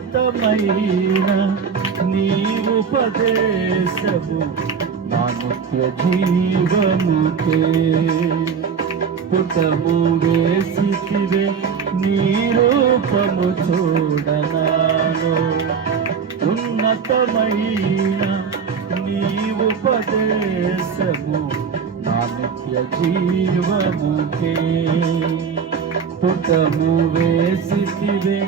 ఉన్నతమైన నీ ఉపదేశము నా నిత్య జీవముకే పుటము వేసితివే నీ రూపము చూడనాను ఉన్నతమైన నీ ఉపదేశము నా నిత్య జీవముకే పుటము వేసితివే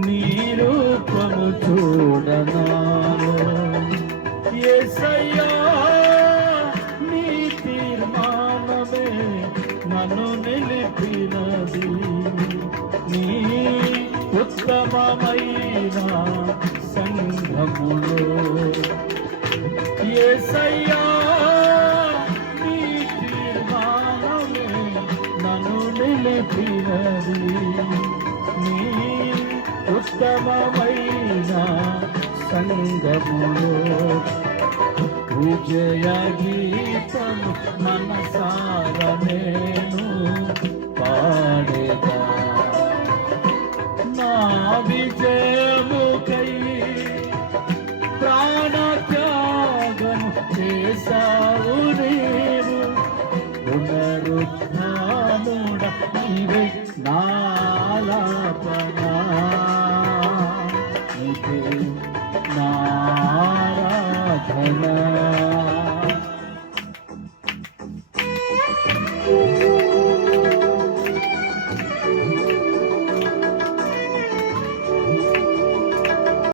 నీ రూపము చూడనాను యేసయ్యా నీ తీర్మానమే నన్ను నిలిపినది నీ ఉత్తమమైన సంఘములో యేసయ్యా నీ తీర్మానమే నన్ను నిలిపినది నీ ఉత్తమమైన సంగములో విజయ గీతము మనసార నేను పాడేదా నా విజయముకై ప్రాణ త్యాగం చేసా